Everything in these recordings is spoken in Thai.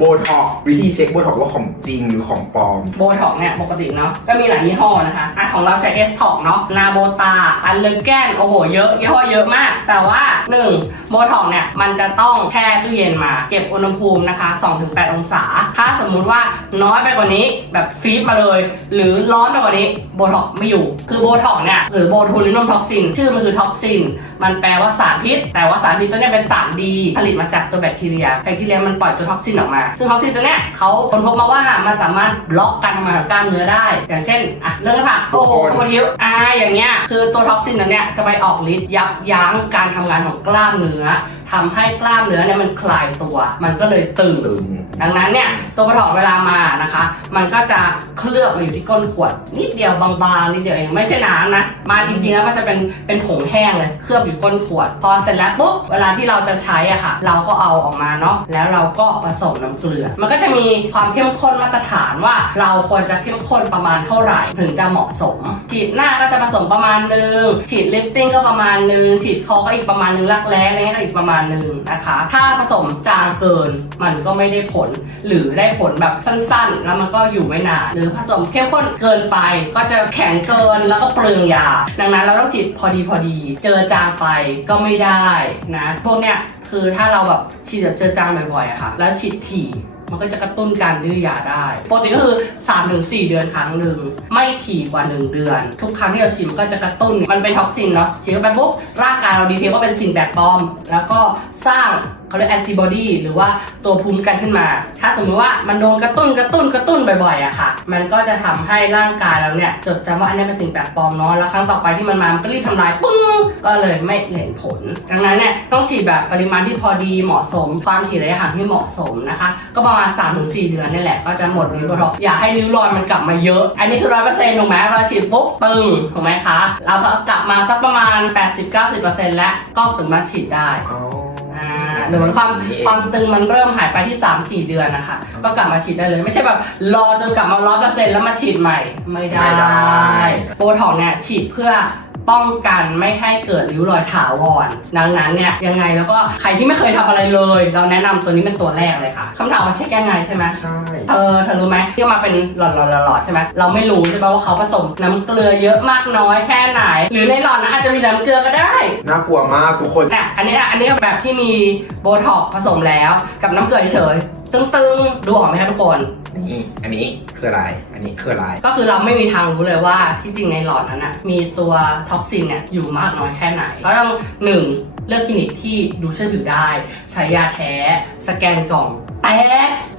โบท็อกวิธีเช็คโบท็อกว่าของจริงหรือของปลอม โบท็อกเนี่ยปกติเนาะก็มีหลายยี่ห้อนะคะอะของเราใช้ S ท็อกเนาะนาโบตาอันเลแกนโอ้โหเยอะยี่ห้อเยอะมาก แต่ว่า1โบท็อกเนี่ยมันจะต้องแช่ตู้เย็นมา เก็บอุณหภูมินะคะ 2-8 องศา ถ้าสมมุติว่าน้อยไปกว่านี้แบบฟรีซมาเลย หรือร้อนไปกว่านี้โบท็อกไม่อยู่ คือโบท็อกเนี่ยหรือโบทูลินอมท็อกซินชื่อมันคือท็อกซินมันแปลว่าสารพิษ แต่ว่าสารพิษตัวเนี้ยเป็นสารดีผลิตมาจากตัวแบคทีเรียแบคทีเรียมันปล่อยตัวท็อกซินออกมาซึ่งท็อกซินตัวเนี้ยเขาค้นพบมาว่ามันสามารถบล็อกการทำงานของกล้ามเนื้อได้ อย่างเช่นอะเรื่องผักโอ้โหคนคนเยอะอ่าอย่างเงี้ยคือตัวท็อกซินตัวเนี้ยจะไปออกฤทธิ์ยับยั้งการทำงานของกล้ามเนื้อ ทำให้กล้ามเนื้อเนี่ยมันคลายตัว มันก็เลยตึง ตึง ดังนั้นเนี่ยตัวกระถองเวลามานะคะ มันก็จะเคลือบมาอยู่ที่ก้นขวด นิดเดียวบางๆนิดเดียวเองไม่ใช่น้ำนะมาจริงๆแล้วมันจะเป็นเป็นผงแห้งเลยเคลือบอยู่ก้นขวด พอเสร็จแล้วปุ๊บเวลาที่เราจะใช้อะค่ะ เราก็เอาออกมาเนาะแล้วเราก็ผสมน้ำเกลือ มันก็จะมีความเข้มข้นมาตรฐานว่า เราควรจะเข้มข้นประมาณเท่าไหร่ถึงจะเหมาะสม ฉีดหน้าก็จะผสมประมาณนึงฉีดลิฟติ้งก็ประมาณนึงฉีดคอก็อีกประมาณนึงรักแร้อะไรเงี้ยก็อีกประมาณนึงนะคะ ถ้าผสมจางเกินมันก็ไม่ได้ผล หรือได้ผลแบบสั้นๆ แล้วมันก็อยู่ไม่นานหรือผสมเข้มข้นเกินไป ก็จะแข็งเกินแล้วก็เปลืองยา ดังนั้นเราต้องฉีดพอดีพอดี เจอจางไปก็ไม่ได้นะพวกเนี้ยคือถ้าเราแบบฉีดแบบเจอจางบ่อยๆอะค่ะ แล้วฉีดถี่มันก็จะกระตุ้นการดื้อยาได้ปกติก็คือ 3-4เดือนครั้งหนึ่งไม่ถี่กว่า 1 เดือน ทุกครั้งที่เราฉีดมันก็จะกระตุ้น มันเป็นท็อกซินเนาะฉีดเข้าไปปุ๊บร่างกายเราดีเทลว่าเป็นสิ่งแปลกปลอม แล้วก็สร้าง เขาเรียกแอนติบอดีหรือว่าตัวภูมิคุ้มกันขึ้นมา ถ้าสมมติว่ามันโดนกระตุ้นกระตุ้นกระตุ้นบ่อยๆอะค่ะ มันก็จะทำให้ร่างกายเราเนี่ยจดจำว่าอันนี้เป็นสิ่งแปลกปลอมเนาะ แล้วครั้งต่อไปที่มันมามันก็รีบทำลายปึ้ง ก็เลยไม่เห็นผล ดังนั้นเนี่ยต้องฉีดแบบปริมาณที่พอดีเหมาะสม ความถี่ระยะห่างที่เหมาะสมนะคะ ก็ประมาณ3-4เดือนนี่แหละก็จะหมดริ้วรอยอย่าให้ริ้วรอยมันกลับมาเยอะ อันนี้คือร้อยเปอร์เซ็นต์ถูกไหมเราฉีดปุ๊บปึ้งถูกไหมคะ เราก็กลับมาสักประมาณ 80-90%แล้วก็ถึงมาฉีดได้อ๋ออ่า หรือว่าความความตึงมันเริ่มหายไปที่ 3-4 เดือนนะคะ ก็กลับมาฉีดได้เลย ไม่ใช่แบบรอจนกลับมาร้อยเปอร์เซ็นต์แล้วมาฉีดใหม่ไม่ได้ไม่ได้โบท็อกซ์เนี่ยฉีดเพื่อ ป้องกันไม่ให้เกิดริ้วรอยถาวร ดังนั้นเนี่ยยังไงแล้วก็ใครที่ไม่เคยทำอะไรเลย เราแนะนำตัวนี้เป็นตัวแรกเลยค่ะคำถามว่าเช็คยังไงใช่ไหมใช่ เออเธอรู้ไหมที่มาเป็นหลอดๆๆๆใช่ไหมเราไม่รู้ใช่ไหมว่าเขาผสมน้ำเกลือเยอะมากน้อยแค่ไหน หรือในหลอดนะอาจจะมีน้ำเกลือก็ได้ น่ากลัวมากทุกคน อะอันนี้อะอันนี้แบบที่มีโบท็อกซ์ผสมแล้วกับน้ำเกลือเฉยๆตึงๆ ดูออกไหมคะทุกคน นี่อันนี้คืออะไร อันนี้คืออะไร ก็คือเราไม่มีทางรู้เลยว่าที่จริงในหลอดนั้นนะมีตัวท็อกซินเนี่ยอยู่มากน้อยแค่ไหน ก็ต้องหนึ่งเลือกคลินิกที่ดูเชื่อถือได้ ใช้ยาแท้ สแกนกล่อง แต่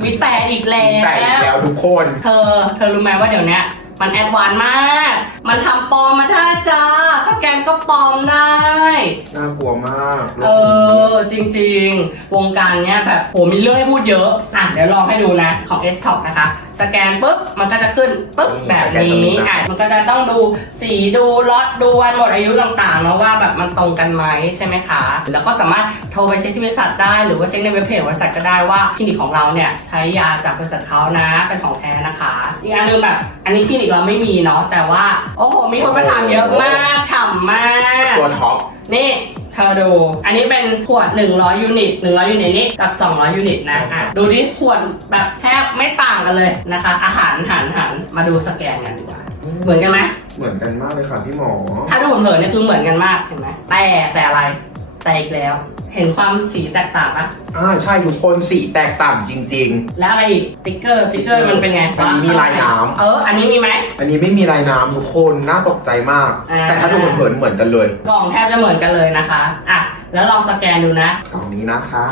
มีแต่อีกแล้แต่อีกวแล้วทุกคน เธอ เธอรู้ไหมว่าเดี๋ยวเนี้ยมันแอดวานซ์มาก มันทำปลอมมาได้จ้าส แกนก็ปลอมได้ น่ากลัวมากเออ จริง ๆ วงการเนี้ยแบบโหมีเรื่องให้พูดเยอะ อะ เดี๋ยวลองให้ดูนะ ของ S Top นะคะ สแกนปุ๊บมันก็จะขึ้นปุ๊บแบบนี้อะมันก็จะต้องดูสีดูล็อตดูวันหมดอายุต่างๆเนาะว่าแบบมันตรงกันไหมใช่ไหมคะ แล้วก็สามารถโทรไปเช็คที่บริษัทได้ หรือว่าเช็คในเว็บเพจของบริษัทก็ได้ว่าคลินิกของเราเนี่ยใช้ยาจากบริษัทเขานะเป็นของแท้นะคะอีกอันหนึงแบบอันนี้คลินิกเราไม่มีเนาะแต่ว่าโอ้โหมีคนมาถามเยอะมากฉ่ำมากตัวท็อปนี่ เธอดูอันนี้เป็นขวด 100 ยูนิต 100 ยูนิตนี่กับ 200 ยูนิตนะอะดูดิขวดแบบแทบไม่ต่างกันเลยนะคะ อาหารหันหันมาดูสแกนกันดีกว่า เหมือนกันไหมเหมือนกันมากเลยค่ะพี่หมอ ถ้าดูเผินๆเนี่ยคือเหมือนกันมากเห็นไหมแต่แต่อะไร แต่อีกแล้ว เห็นความสีแตกต่างปะอ่าใช่ทุกคนสีแตกต่างจริง แล้วอะไรอีกติ๊กเกอร์ติ๊กเกอร์มันเป็นไงอันนี้มีลายน้ำ เออ อันนี้มีไหม ๆ อันนี้ไม่มีลายน้ำทุกคนน่าตกใจมาก อ่า แต่ถ้าดูเผินๆเหมือนกันเลยกล่องแทบจะเหมือนกันเลยนะคะ อะ แล้วลองสแกนดูนะกล่องนี้นะคะ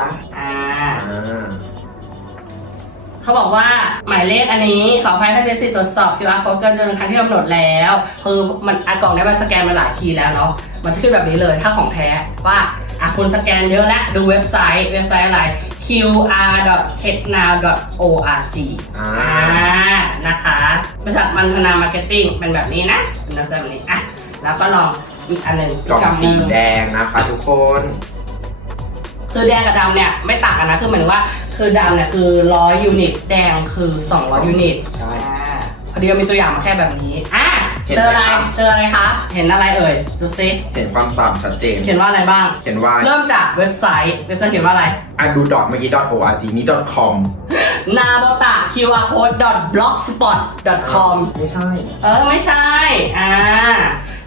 เขาบอกว่าหมายเลขอันนี้ขออภัยถ้าใช้สิทธิ์ตรวจสอบ QR code เกินจำนวนครั้งที่กำหนดแล้วคือมันอากล่องเนี้ยมันสแกนมาหลายทีแล้วเนาะมันจะขึ้นแบบนี้เลยถ้าของแท้ว่าอะคุณสแกนเยอะแล้วดูเว็บไซต์เว็บไซต์อะไร qr.checknow.org อ่าอ่านะคะบริษัทมันธนามาร์เก็ตติ้งเป็นแบบนี้นะเป็นลักษณะแบบนี้อะแล้วก็ลองอีกอันหนึ่งกล่องกำหสีนึ่งแดงนะคะทุกคนคือแดงกับดำเนี่ยไม่ต่างกันนะคือเหมือนว่า คือดำเนี่ยคือ100ยูนิต แดงคือ200ยูนิตใช่ อ่าพอดีเรามีตัวอย่างมาแค่แบบนี้ อะเห็นเจอไหอะมไรครับเจออะไรคะ เห็นอะไรเอ่ย ดูซิ เห็นความต่างชัดเจน เขียนว่าอะไรบ้างเห็นว่า เริ่มจากเว็บไซต์ เว็บไซต์เขียนว่าอะไรอะดูดอทเมื่อกี้ .org นี่ .com n a b o t a qr code blogspot com ไม่ใช่ เออไม่ใช่ อ่า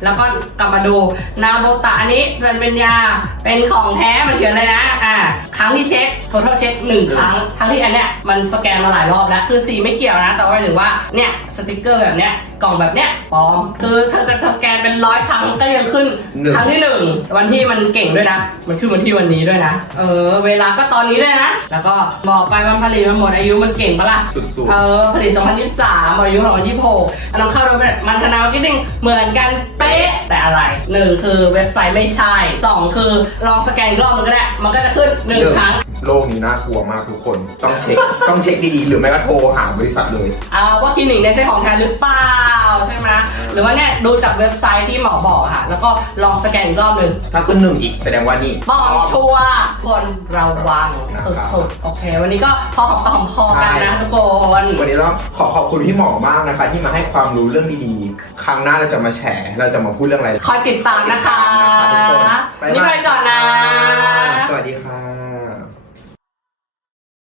แล้วก็กลับมาดูนาโบตะอันนี้เป็นเป็นยา เป็นของแท้มันเขียนเลยนะ อ่าครั้งที่เช็ค total เช็คหนึ่งครั้ง ทั้งที่อันเนี้ยมันสแกนมาหลายรอบแล้ว คือสีไม่เกี่ยวนะ แต่ว่าหรือว่า เนี่ยสติกเกอร์แบบเนี้ย กล่องแบบเนี้ยปลอม คือเธอจะสแกนเป็นร้อยครั้งก็ยังขึ้น หนึ่ง ครั้งที่หนึ่งวันที่มันเก่งด้วยนะ มันขึ้นวันที่วันนี้ด้วยนะ เออ เวลาก็ตอนนี้ด้วยนะ แล้วก็บอกไปวันผลิตมันหมดอายุมันเก่งปะล่ะ สุด เออผลิต 2023หมดอายุ2026นำเข้าโดยบริษัทมันธนาวิติ้งเหมือนกันเป๊ะ แต่อะไรหนึ่งคือเว็บไซต์ไม่ใช่สองคือลองสแกนอีกรอบมันก็ได้ มันก็จะขึ้นหนึ่งครั้ง โลกนี้น่ากลัวมากทุกคน ต้องเช็ค ต้องเช็คดีๆ หรือไม่ก็โทรหาบริษัทเลยเอาว่าคลินิกเนี่ยใช่ของแท้หรือเปล่าใช่ไหมหรือว่าเนี่ยดูจากเว็บไซต์ที่หมอบอกค่ะ แล้วก็ลองสแกนอีกรอบหนึ่งถ้าขึ้นหนึ่งอีกแสดงว่านี่ปลอมชัวร์คนเราวังนะครับสุดๆ โอเค วันนี้ก็พอหอมปากหอมคอกันนะทุกคน วันนี้ต้องขอขอบคุณพี่หมอมากนะคะ ที่มาให้ความรู้เรื่องดีๆ ครั้งหน้าเราจะมาแชร์ เราจะมาพูดเรื่องอะไร คอยติดตามนะคะติดตามนะคะทุกคนบ๊ายบายนี่ไปก่อนนะ